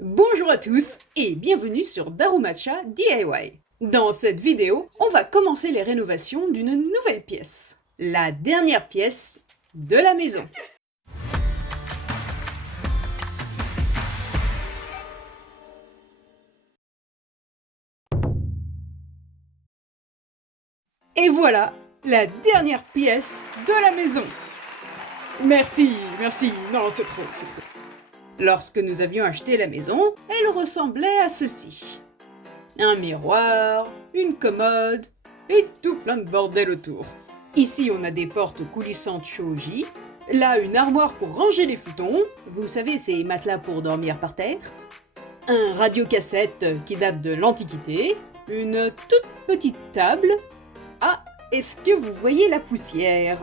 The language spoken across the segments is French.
Bonjour à tous et bienvenue sur Darumacha DIY. Dans cette vidéo, on va commencer les rénovations d'une nouvelle pièce. La dernière pièce de la maison. Et voilà, la dernière pièce de la maison. Merci, non c'est trop. Lorsque nous avions acheté la maison, elle ressemblait à ceci. Un miroir, une commode et tout plein de bordel autour. Ici, on a des portes coulissantes Shoji. Là, une armoire pour ranger les futons. Vous savez, ces matelas pour dormir par terre. Un radiocassette qui date de l'Antiquité. Une toute petite table. Ah, est-ce que vous voyez la poussière?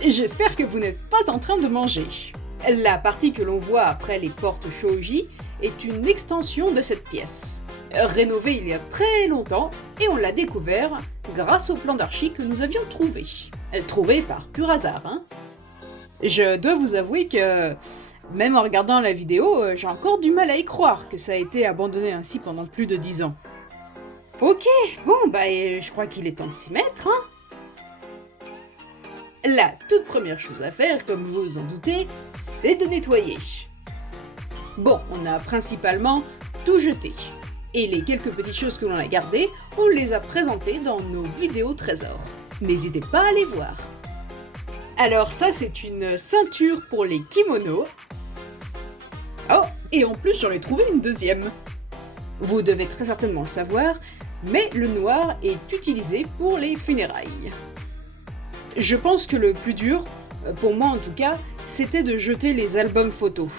J'espère que vous n'êtes pas en train de manger. La partie que l'on voit après les portes Shoji est une extension de cette pièce. Rénovée il y a très longtemps, et on l'a découvert grâce au plan d'archi que nous avions trouvé. Trouvé par pur hasard, hein. Je dois vous avouer que, même en regardant la vidéo, j'ai encore du mal à y croire que ça a été abandonné ainsi pendant plus de 10 ans. Ok, bon je crois qu'il est temps de s'y mettre, hein. La toute première chose à faire, comme vous vous en doutez, c'est de nettoyer. Bon, on a principalement tout jeté. Et les quelques petites choses que l'on a gardées, on les a présentées dans nos vidéos trésors. N'hésitez pas à les voir. Alors ça, c'est une ceinture pour les kimonos. Oh, et en plus j'en ai trouvé une deuxième. Vous devez très certainement le savoir, mais le noir est utilisé pour les funérailles. Je pense que le plus dur, pour moi en tout cas, c'était de jeter les albums photos.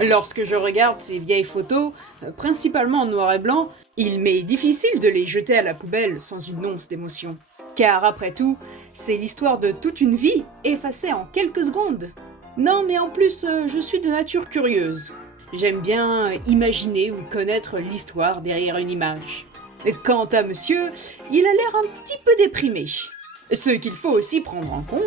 Lorsque je regarde ces vieilles photos, principalement en noir et blanc, il m'est difficile de les jeter à la poubelle sans une once d'émotion. Car après tout, c'est l'histoire de toute une vie effacée en quelques secondes. Non mais en plus, je suis de nature curieuse. J'aime bien imaginer ou connaître l'histoire derrière une image. Quant à monsieur, il a l'air un petit peu déprimé. Ce qu'il faut aussi prendre en compte,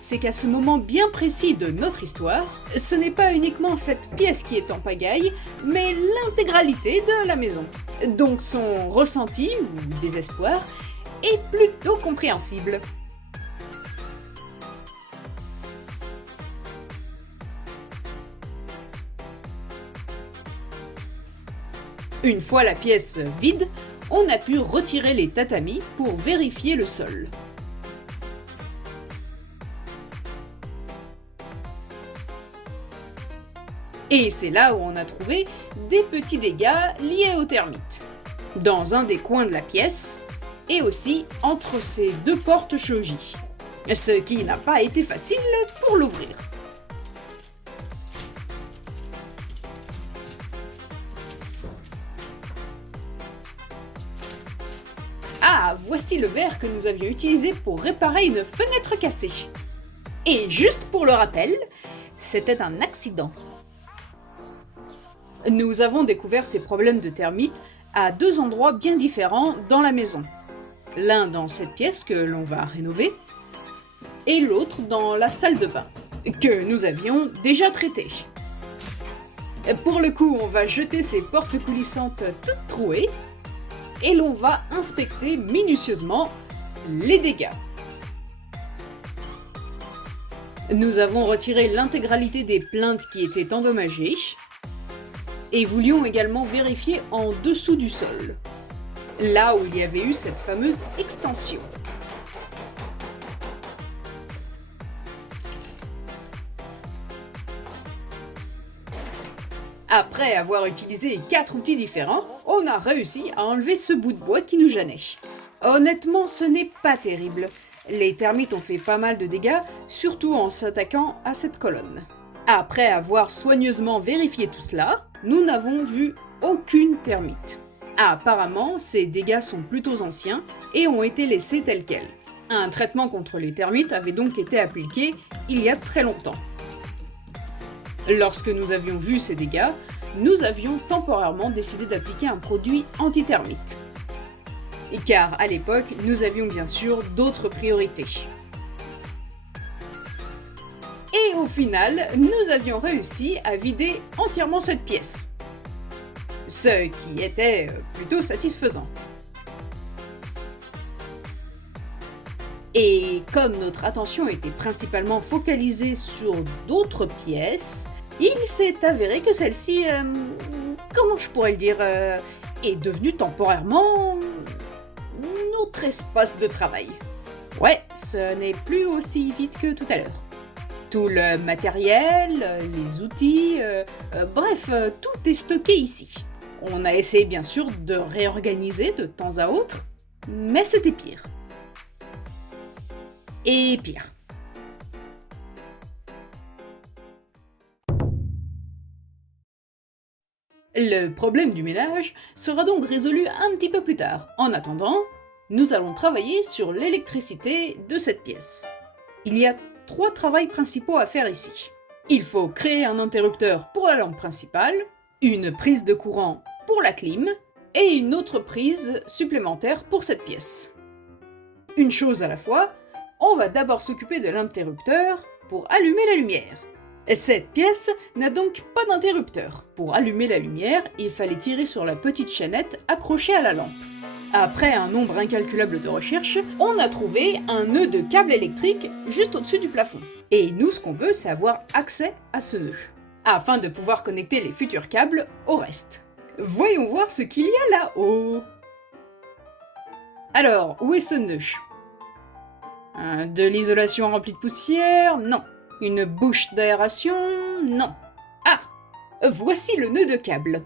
c'est qu'à ce moment bien précis de notre histoire, ce n'est pas uniquement cette pièce qui est en pagaille, mais l'intégralité de la maison. Donc son ressenti, ou désespoir, est plutôt compréhensible. Une fois la pièce vide, on a pu retirer les tatamis pour vérifier le sol. Et c'est là où on a trouvé des petits dégâts liés aux termites. Dans un des coins de la pièce, et aussi entre ces deux portes Shoji. Ce qui n'a pas été facile pour l'ouvrir. Ah, voici le verre que nous avions utilisé pour réparer une fenêtre cassée. Et juste pour le rappel, c'était un accident. Nous avons découvert ces problèmes de termites à deux endroits bien différents dans la maison. L'un dans cette pièce que l'on va rénover, et l'autre dans la salle de bain, que nous avions déjà traitée. Pour le coup, on va jeter ces portes coulissantes toutes trouées, et l'on va inspecter minutieusement les dégâts. Nous avons retiré l'intégralité des plinthes qui étaient endommagées, et voulions également vérifier en dessous du sol, là où il y avait eu cette fameuse extension. Après avoir utilisé 4 outils différents, on a réussi à enlever ce bout de bois qui nous gênait. Honnêtement, ce n'est pas terrible. Les termites ont fait pas mal de dégâts, surtout en s'attaquant à cette colonne. Après avoir soigneusement vérifié tout cela, nous n'avons vu aucune termite. Apparemment, ces dégâts sont plutôt anciens et ont été laissés tels quels. Un traitement contre les termites avait donc été appliqué il y a très longtemps. Lorsque nous avions vu ces dégâts, nous avions temporairement décidé d'appliquer un produit anti-termite. Car à l'époque, nous avions bien sûr d'autres priorités. Et au final, nous avions réussi à vider entièrement cette pièce. ce qui était plutôt satisfaisant. Et comme notre attention était principalement focalisée sur d'autres pièces, il s'est avéré que celle-ci, comment je pourrais le dire, est devenue temporairement notre espace de travail. Ouais, ce n'est plus aussi vite que tout à l'heure. Tout le matériel, les outils, bref, tout est stocké ici. On a essayé bien sûr de réorganiser de temps à autre, mais c'était pire. Et pire. Le problème du ménage sera donc résolu un petit peu plus tard. En attendant, nous allons travailler sur l'électricité de cette pièce. Il y a 3 travaux principaux à faire ici. Il faut créer un interrupteur pour la lampe principale, une prise de courant pour la clim et une autre prise supplémentaire pour cette pièce. Une chose à la fois, on va d'abord s'occuper de l'interrupteur pour allumer la lumière. Cette pièce n'a donc pas d'interrupteur. Pour allumer la lumière, il fallait tirer sur la petite chaînette accrochée à la lampe. Après un nombre incalculable de recherches, on a trouvé un nœud de câble électrique juste au-dessus du plafond. Et nous, ce qu'on veut, c'est avoir accès à ce nœud, afin de pouvoir connecter les futurs câbles au reste. Voyons voir ce qu'il y a là-haut. Alors, où est ce nœud ? De l'isolation remplie de poussière ? Non. Une bouche d'aération ? Non. Ah ! Voici le nœud de câble.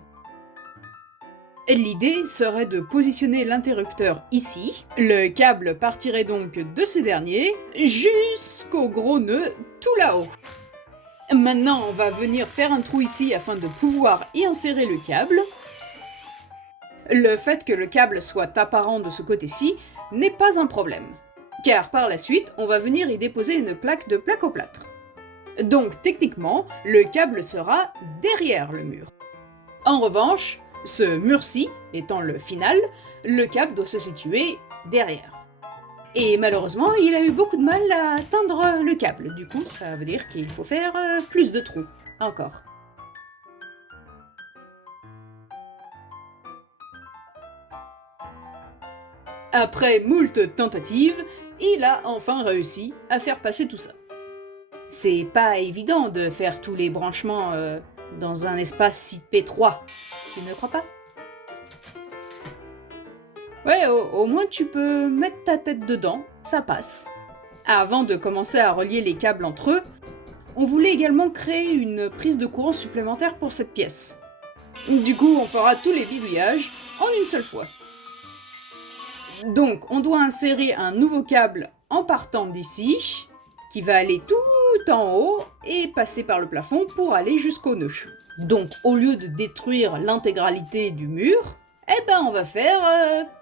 L'idée serait de positionner l'interrupteur ici. Le câble partirait donc de ces derniers jusqu'au gros nœud tout là-haut. Maintenant, on va venir faire un trou ici afin de pouvoir y insérer le câble. Le fait que le câble soit apparent de ce côté-ci n'est pas un problème, car par la suite, on va venir y déposer une plaque de plaque-au-plâtre. Donc techniquement, le câble sera derrière le mur. En revanche, ce mur-ci étant le final, le câble doit se situer derrière. Et malheureusement, il a eu beaucoup de mal à atteindre le câble, du coup ça veut dire qu'il faut faire plus de trous, encore. Après moult tentatives, il a enfin réussi à faire passer tout ça. C'est pas évident de faire tous les branchements dans un espace si étroit, tu ne crois pas ? Ouais, au moins tu peux mettre ta tête dedans, ça passe. Avant de commencer à relier les câbles entre eux, on voulait également créer une prise de courant supplémentaire pour cette pièce. Du coup, on fera tous les bidouillages en une seule fois. Donc, on doit insérer un nouveau câble en partant d'ici, qui va aller tout en haut et passer par le plafond pour aller jusqu'au nœud. Donc, au lieu de détruire l'intégralité du mur, on va faire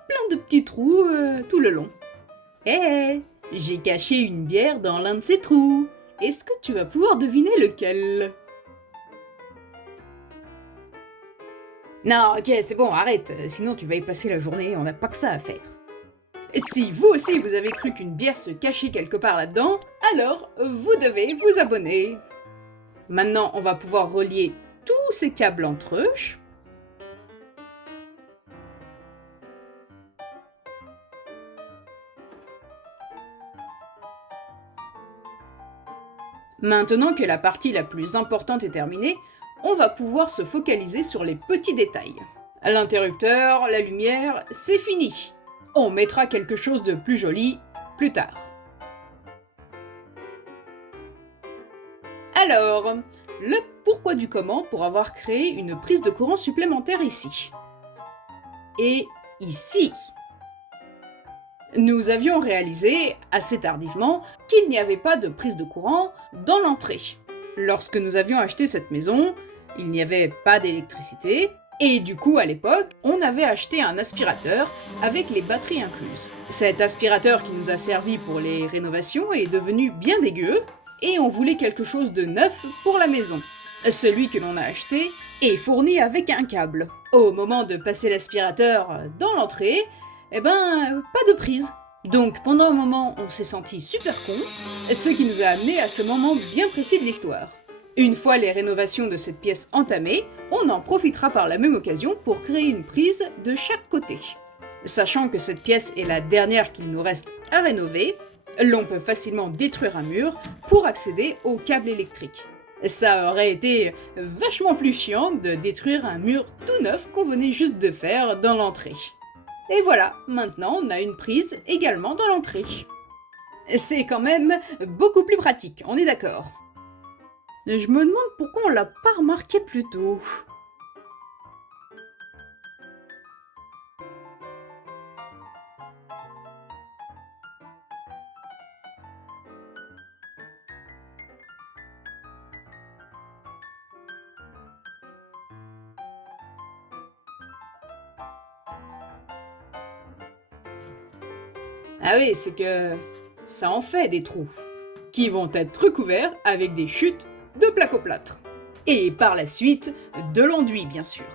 plein de petits trous tout le long. J'ai caché une bière dans l'un de ces trous. Est-ce que tu vas pouvoir deviner lequel ? Non, ok, c'est bon, arrête, sinon tu vas y passer la journée, on n'a pas que ça à faire. Si vous aussi vous avez cru qu'une bière se cachait quelque part là-dedans, alors vous devez vous abonner. Maintenant, on va pouvoir relier tous ces câbles entre eux. Maintenant que la partie la plus importante est terminée, on va pouvoir se focaliser sur les petits détails. L'interrupteur, la lumière, c'est fini. On mettra quelque chose de plus joli plus tard. Alors, le pourquoi du comment pour avoir créé une prise de courant supplémentaire ici. Et ici. Nous avions réalisé, assez tardivement, qu'il n'y avait pas de prise de courant dans l'entrée. Lorsque nous avions acheté cette maison, il n'y avait pas d'électricité, et du coup, à l'époque, on avait acheté un aspirateur avec les batteries incluses. Cet aspirateur qui nous a servi pour les rénovations est devenu bien dégueu, et on voulait quelque chose de neuf pour la maison. Celui que l'on a acheté est fourni avec un câble. Au moment de passer l'aspirateur dans l'entrée, pas de prise. Donc pendant un moment, on s'est senti super con, ce qui nous a amené à ce moment bien précis de l'histoire. Une fois les rénovations de cette pièce entamées, on en profitera par la même occasion pour créer une prise de chaque côté. Sachant que cette pièce est la dernière qu'il nous reste à rénover, l'on peut facilement détruire un mur pour accéder au câble électrique. Ça aurait été vachement plus chiant de détruire un mur tout neuf qu'on venait juste de faire dans l'entrée. Et voilà, maintenant on a une prise également dans l'entrée. C'est quand même beaucoup plus pratique, on est d'accord. Je me demande pourquoi on l'a pas remarqué plus tôt. Ah oui, c'est que ça en fait des trous, qui vont être recouverts avec des chutes de placoplâtre. Et par la suite, de l'enduit bien sûr.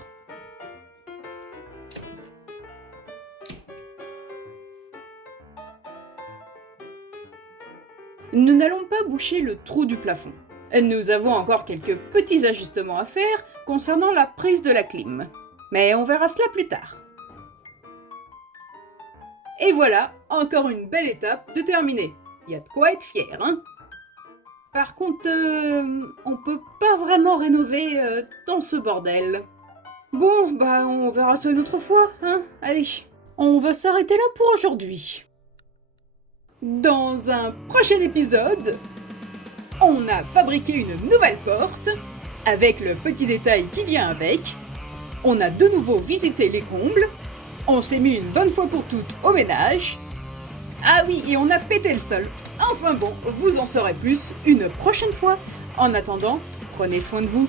Nous n'allons pas boucher le trou du plafond. Nous avons encore quelques petits ajustements à faire concernant la prise de la clim. Mais on verra cela plus tard. Et voilà, encore une belle étape de terminée. Il y a de quoi être fier, hein? Par contre, on peut pas vraiment rénover dans ce bordel. Bon, bah on verra ça une autre fois, hein? Allez, on va s'arrêter là pour aujourd'hui. Dans un prochain épisode, on a fabriqué une nouvelle porte, avec le petit détail qui vient avec. On a de nouveau visité les combles. On s'est mis une bonne fois pour toutes au ménage. Ah oui, et on a pété le sol. Enfin bon, vous en saurez plus une prochaine fois. En attendant, prenez soin de vous.